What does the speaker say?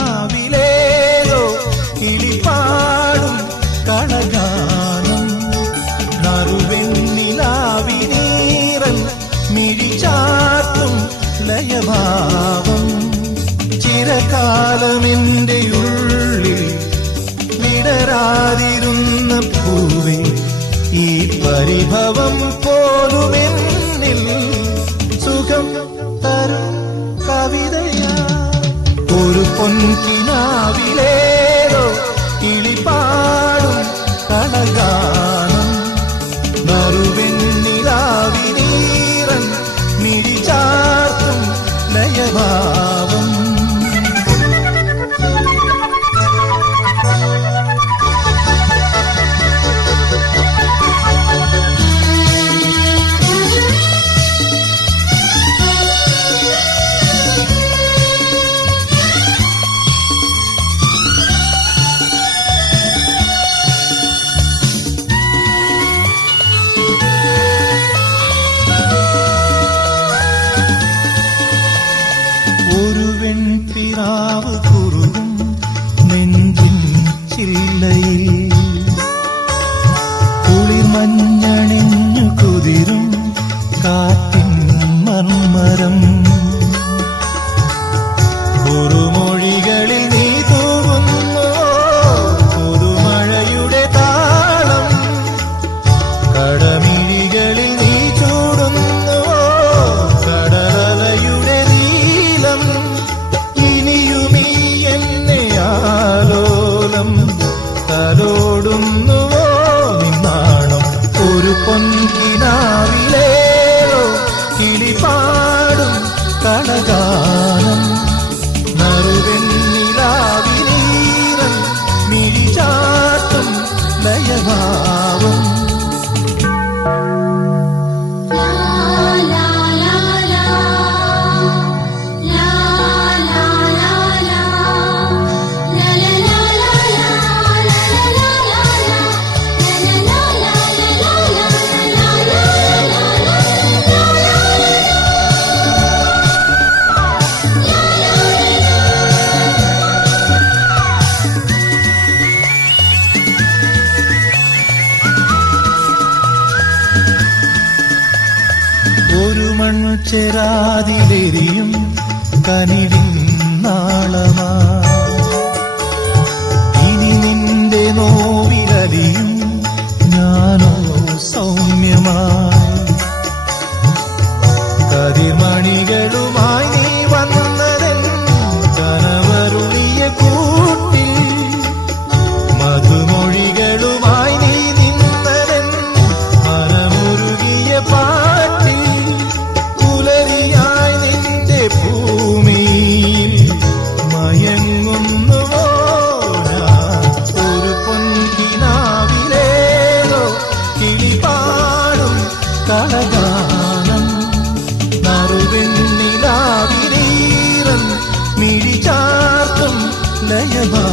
രാവിലേതോ കിളിപ്പാടും കളഗാനം നറുവെണ്ണിലാവിനീറൽ മിഴിച്ചാത്തും ലയഭാവം. ചിരകാലമെന്റെ പൊൻകിനാവിലേതോ കിളിപ്പാടും കണകാണം നറുവെണ്ണിലാവിനീറൻ മിഴിചാർത്തും നയമാ வெண்பிராவு குருகும் തലോടുന്നുവോ നിന്നാണോ ഒരു പൊൻ ചെറാതിലെരിയും കനിടി വെണ്ണിലാവിരേറൻ മിഴിചാർത്തും ലയമാ.